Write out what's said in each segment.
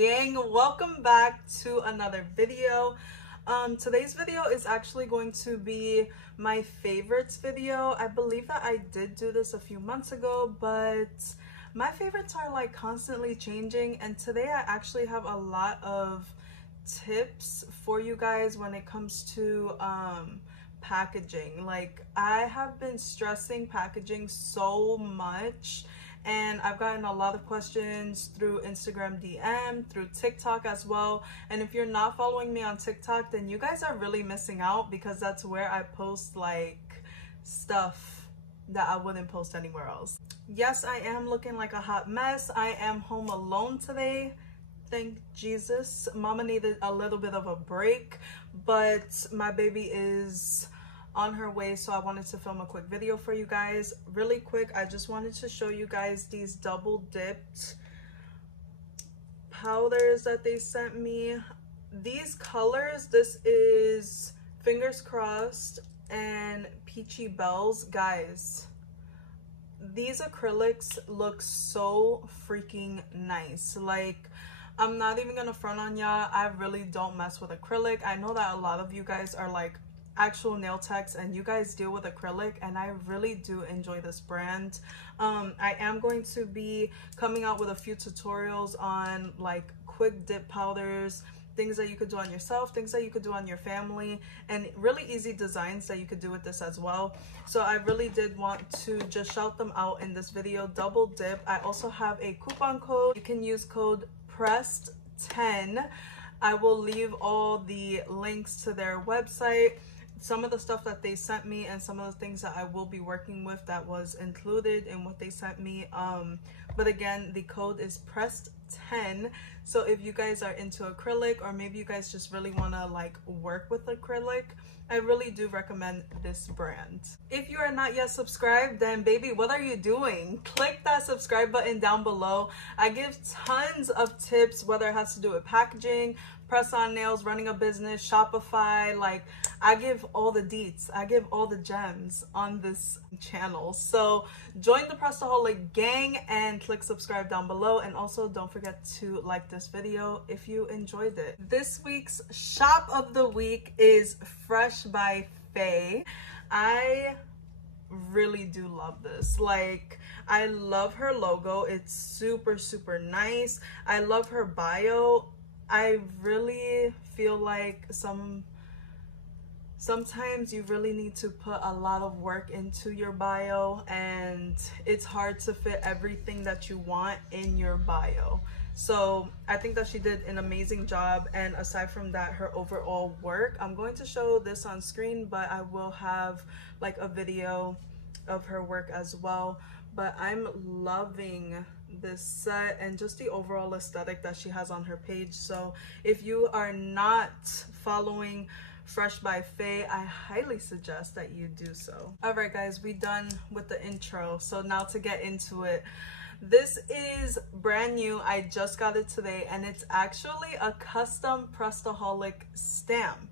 gang, welcome back to another video. Today's video is actually going to be my favorites video. I believe that I did do this a few months ago, but my favorites are like constantly changing, and today I actually have a lot of tips for you guys when it comes to packaging. Like, I have been stressing packaging so much, and I've gotten a lot of questions through Instagram DM, through TikTok as well. And if you're not following me on TikTok, then you guys are really missing out, because that's where I post like stuff that I wouldn't post anywhere else. Yes, I am looking like a hot mess. I am home alone today. Thank Jesus. Mama needed a little bit of a break, but my baby is on her way, so I wanted to film a quick video for you guys. Really quick, I just wanted to show you guys these double dipped powders that they sent me. These colors, this is Fingers Crossed and Peachy Bells. Guys, these acrylics look so freaking nice. Like, I'm not even gonna front on y'all, I really don't mess with acrylic. I know that a lot of you guys are like actual nail techs and you guys deal with acrylic, and I really do enjoy this brand. I am going to be coming out with a few tutorials on like quick dip powders, things that you could do on yourself, things that you could do on your family, and really easy designs that you could do with this as well. So I really did want to just shout them out in this video. Double dip. I also have a coupon code. You can use code PRESSED10. I will leave all the links to their website, some of the stuff that they sent me, and some of the things that I will be working with that was included in what they sent me. But again, the code is PRESSED10. So if you guys are into acrylic, or maybe you guys just really want to like work with acrylic, I really do recommend this brand. If you are not yet subscribed, then baby, what are you doing? Click that subscribe button down below. I give tons of tips, whether it has to do with packaging, press-on nails, running a business, Shopify. Like, I give all the deets, I give all the gems on this channel. So join the Pressedaholic gang and click subscribe down below, and also don't forget to like this video if you enjoyed it. This week's shop of the week is Fresh by Faye. I really do love this. Like, I love her logo. It's super nice. I love her bio. I really feel like sometimes you really need to put a lot of work into your bio, and it's hard to fit everything that you want in your bio. So I think that she did an amazing job. And aside from that, her overall work, I'm going to show this on screen, but I will have like a video of her work as well. But I'm loving this set and just the overall aesthetic that she has on her page. So if you are not following Fresh by Faye, I highly suggest that you do so. All right guys, we done with the intro, so now to get into it. This is brand new. I just got it today, and it's actually a custom Pressedaholic stamp.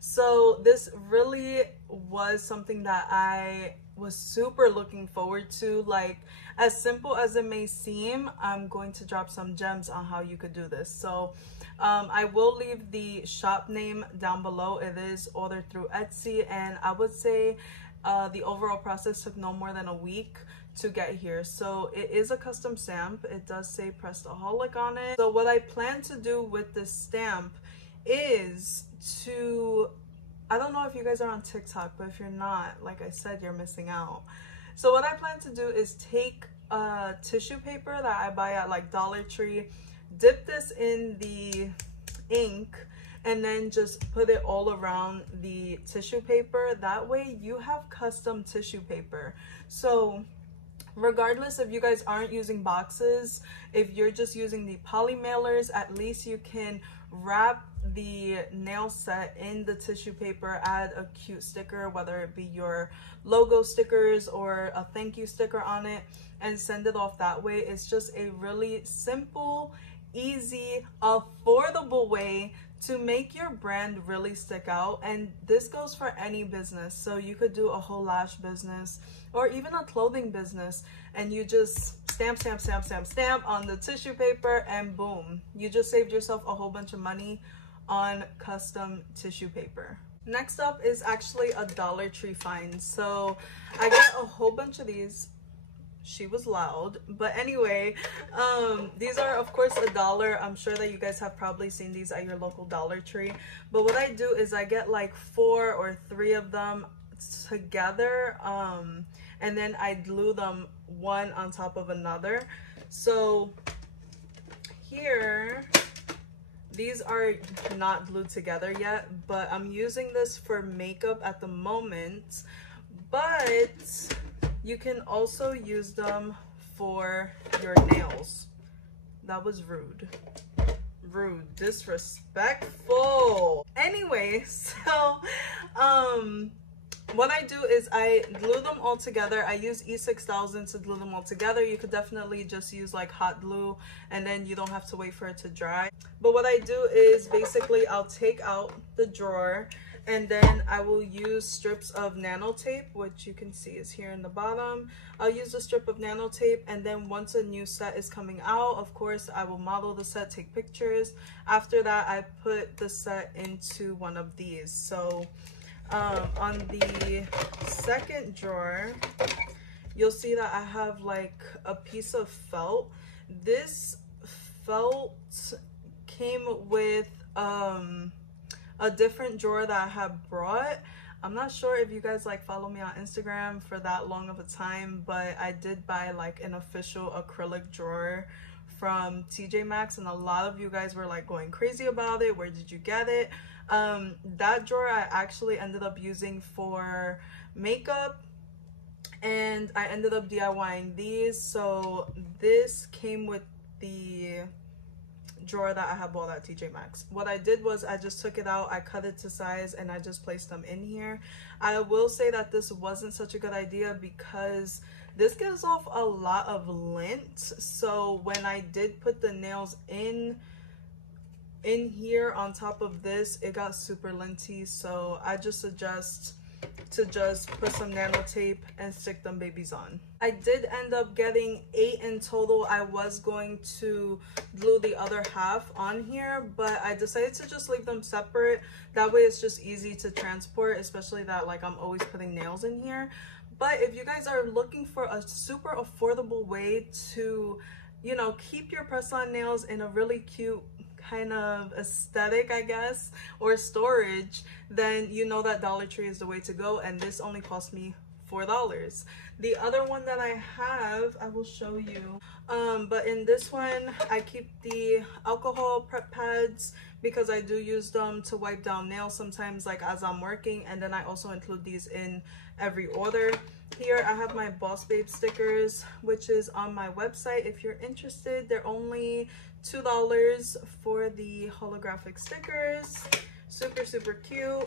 So this really was something that I was super looking forward to. Like, as simple as it may seem, I'm going to drop some gems on how you could do this. So I will leave the shop name down below. It is ordered through Etsy, and I would say the overall process took no more than a week to get here. So it is a custom stamp. It does say Pressedaholic on it. So what I plan to do with this stamp is to, I don't know if you guys are on TikTok, but if you're not, like I said, you're missing out. So what I plan to do is take tissue paper that I buy at like Dollar Tree, dip this in the ink, and then just put it all around the tissue paper. That way you have custom tissue paper. So regardless if you guys aren't using boxes, if you're just using the poly mailers, at least you can wrap the nail set in the tissue paper, add a cute sticker, whether it be your logo stickers or a thank you sticker on it, and send it off that way. It's just a really simple, easy, affordable way to make your brand really stick out, and this goes for any business. So you could do a whole lash business or even a clothing business, and you just stamp, stamp, stamp, stamp, stamp on the tissue paper, and boom, you just saved yourself a whole bunch of money on custom tissue paper. Next up is actually a Dollar Tree find. So I got a whole bunch of these. She was loud, but anyway, these are of course $1. I'm sure that you guys have probably seen these at your local Dollar Tree, but what I do is I get like 4 or 3 of them together, and then I glue them one on top of another. So here, these are not glued together yet, but I'm using this for makeup at the moment, but you can also use them for your nails. That was rude. Rude, disrespectful. Anyway, so what I do is I glue them all together. I use E6000 to glue them all together. You could definitely just use like hot glue, and then you don't have to wait for it to dry. But what I do is basically I'll take out the drawer, and then I will use strips of nano tape, which you can see is here in the bottom. I'll use a strip of nano tape, and then once a new set is coming out, of course, I will model the set, take pictures. After that, I put the set into one of these. So on the second drawer, you'll see that I have like a piece of felt. This felt came with a different drawer that I have brought. I'm not sure if you guys like follow me on Instagram for that long of a time, but I did buy like an official acrylic drawer from TJ Maxx, and a lot of you guys were like going crazy about it. Where did you get it? That drawer I actually ended up using for makeup, and I ended up DIYing these. So this came with the drawer that I have bought at TJ Maxx. What I did was I just took it out, I cut it to size, and I just placed them in here. I will say that this wasn't such a good idea because this gives off a lot of lint. So when I did put the nails in here on top of this, it got super linty. So I just suggest to just put some nano tape and stick them babies on. I did end up getting 8 in total. I was going to glue the other half on here, but I decided to just leave them separate. That way it's just easy to transport, especially that like I'm always putting nails in here. But if you guys are looking for a super affordable way to, you know, keep your press-on nails in a really cute kind of aesthetic, I guess, or storage, then you know that Dollar Tree is the way to go, and this only cost me $4. The other one that I have, I will show you, but in this one I keep the alcohol prep pads because I do use them to wipe down nails sometimes, like as I'm working, and then I also include these in every order. Here I have my Boss Babe stickers, which is on my website. If you're interested, they're only $2 for the holographic stickers. Super, super cute.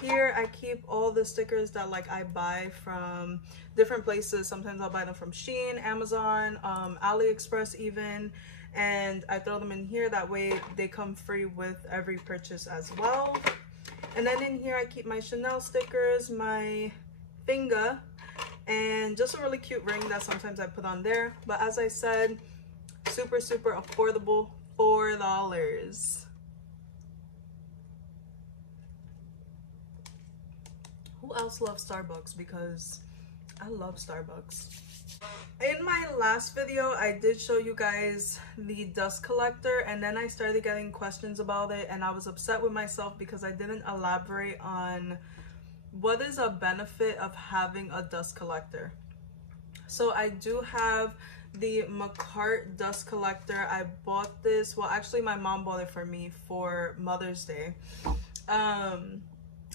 Here I keep all the stickers that like I buy from different places. Sometimes I'll buy them from Shein, Amazon, AliExpress even, and I throw them in here. That way they come free with every purchase as well. And then in here I keep my Chanel stickers, my finger, and just a really cute ring that sometimes I put on there. But as I said, super, super affordable, $4. Who else loves Starbucks? Because I love Starbucks. In my last video, I did show you guys the dust collector, and then I started getting questions about it, and I was upset with myself because I didn't elaborate on what is a benefit of having a dust collector. So I do have the McCart dust collector. I bought this, well actually my mom bought it for me for Mother's Day.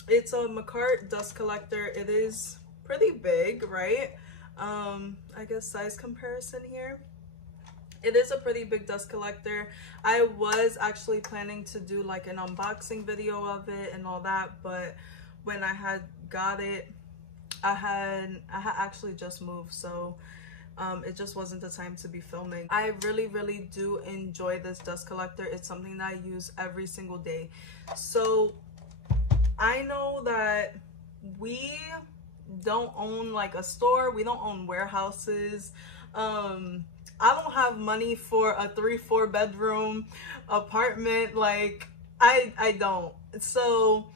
It's a McCart dust collector. It is pretty big, right? I guess size comparison here. It is a pretty big dust collector. I was actually planning to do like an unboxing video of it and all that, but when I had got it, I had actually just moved, so It just wasn't the time to be filming. I really do enjoy this dust collector. It's something that I use every single day. So I know that we don't own like a store, we don't own warehouses. I don't have money for a 3-4 bedroom apartment. Like I don't. So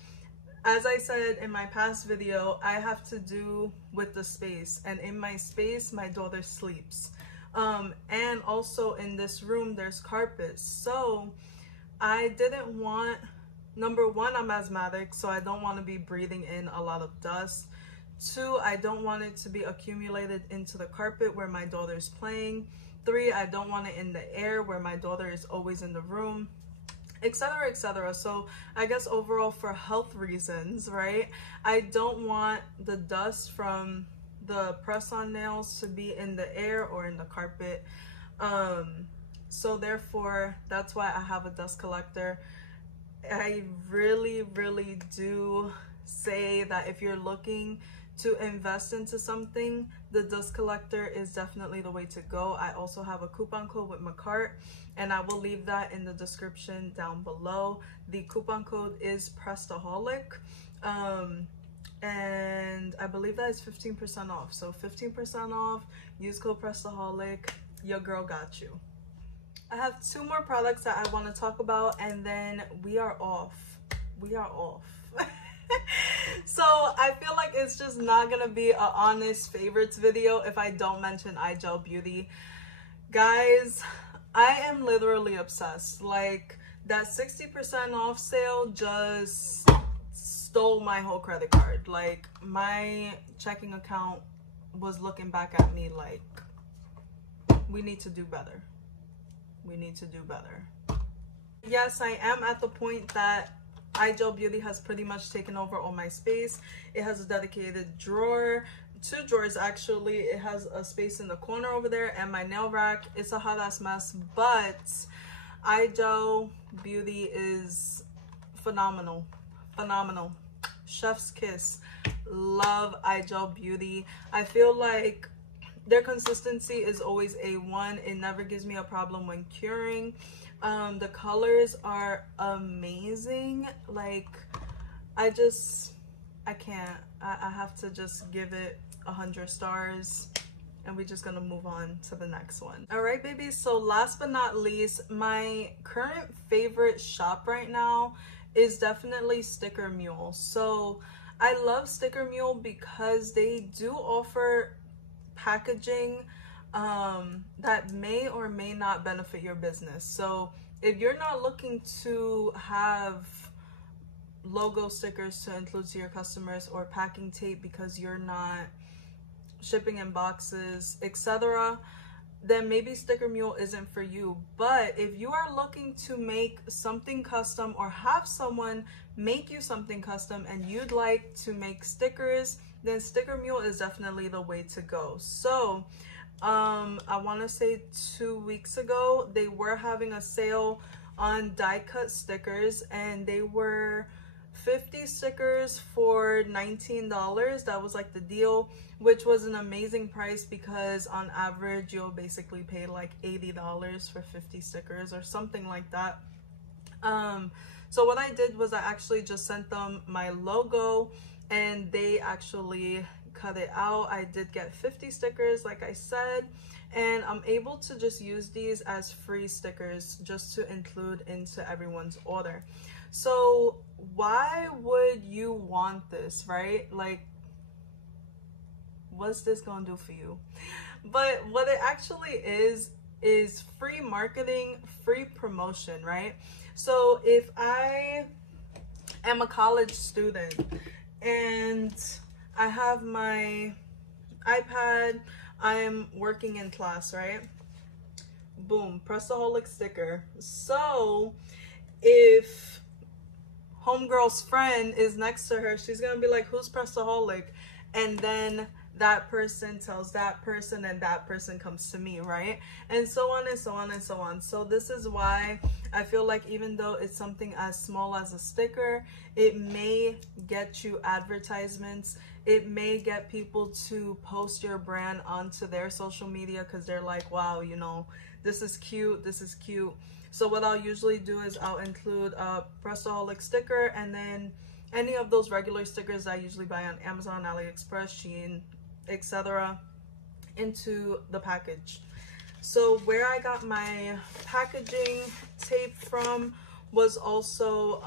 as I said in my past video, I have to do with the space, and in my space my daughter sleeps, and also in this room there's carpet. So I didn't want, number one, I'm asthmatic, so I don't want to be breathing in a lot of dust. Two, I don't want it to be accumulated into the carpet where my daughter's playing. Three, I don't want it in the air where my daughter is always in the room, etc, etc. So I guess overall, for health reasons, right, I don't want the dust from the press-on nails to be in the air or in the carpet. So therefore, that's why I have a dust collector. I really do say that if you're looking to invest into something, the dust collector is definitely the way to go. I also have a coupon code with my cart, and I will leave that in the description down below. The coupon code is Pressedaholic, and I believe that is 15% off. So 15% off, use code Pressedaholic, your girl got you. I have 2 more products that I want to talk about, and then we are off. So I feel like it's just not gonna be an honest favorites video if I don't mention iGel Beauty. Guys, I am literally obsessed. Like, that 60% off sale just stole my whole credit card. Like, my checking account was looking back at me like, we need to do better. We need to do better. Yes, I am at the point that iGel Beauty has pretty much taken over all my space. It has a dedicated drawer, 2 drawers actually. It has a space in the corner over there, and my nail rack. It's a hot ass mess, but iGel Beauty is phenomenal. Chef's kiss. Love iGel Beauty. I feel like their consistency is always A1. It never gives me a problem when curing. The colors are amazing. Like, I can't. I have to just give it 100 stars, and we're just gonna move on to the next one. All right, babies, so last but not least, my current favorite shop right now is definitely Sticker Mule. So I love Sticker Mule because they do offer packaging that may or may not benefit your business. So if you're not looking to have logo stickers to include to your customers, or packing tape because you're not shipping in boxes, etc., then maybe Sticker Mule isn't for you. But if you are looking to make something custom, or have someone make you something custom, and you'd like to make stickers, then Sticker Mule is definitely the way to go. So I want to say 2 weeks ago, they were having a sale on die cut stickers, and they were 50 stickers for $19. That was like the deal, which was an amazing price, because on average you'll basically pay like $80 for 50 stickers or something like that. So what I did was I actually just sent them my logo, and they actually cut it out. I did get 50 stickers, like I said, and I'm able to just use these as free stickers just to include into everyone's order. So why would you want this, right? Like, what's this gonna do for you? But what it actually is free marketing, free promotion, right? So if I am a college student and I have my iPad, I'm working in class, right? Boom, Pressedaholic sticker. So if homegirl's friend is next to her, she's gonna be like, who's Pressedaholic? And then that person tells that person, and that person comes to me, right? And so on and so on and so on. So this is why I feel like even though it's something as small as a sticker, it may get you advertisements. It may get people to post your brand onto their social media because they're like, wow, you know, this is cute, this is cute. So what I'll usually do is I'll include a Pressedaholic sticker, and then any of those regular stickers I usually buy on Amazon, AliExpress, Shein, etc. into the package. So where I got my packaging tape from was also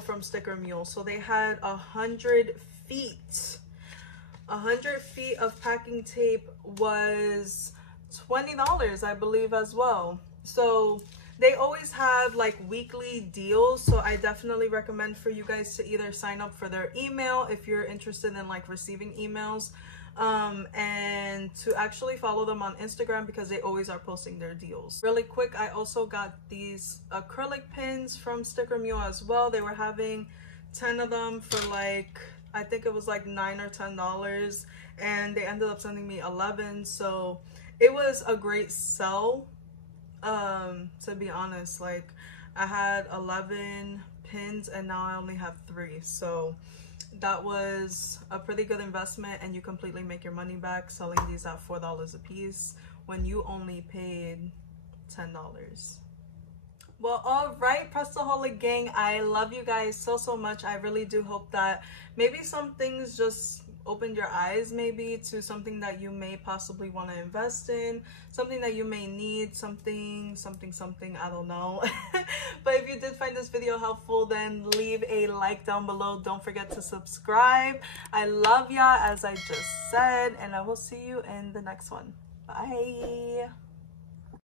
from Sticker Mule. So they had 100 feet. 100 feet of packing tape was $20, I believe, as well. So they always have like weekly deals, so I definitely recommend for you guys to either sign up for their email if you're interested in like receiving emails, and to actually follow them on Instagram because they always are posting their deals. Really quick, I also got these acrylic pins from Sticker Mule as well. They were having 10 of them for like, I think it was like $9 or $10, and they ended up sending me 11, so it was a great sell. To be honest, like I had 11 pins and now I only have 3, so that was a pretty good investment, and you completely make your money back selling these at $4 a piece when you only paid $10. Well, all right, Pressedaholic gang, I love you guys so much. I really do hope that maybe some things just opened your eyes maybe to something that you may possibly want to invest in, something that you may need, something, I don't know. But if you did find this video helpful, then leave a like down below. Don't forget to subscribe. I love y'all, as I just said, and I will see you in the next one. Bye.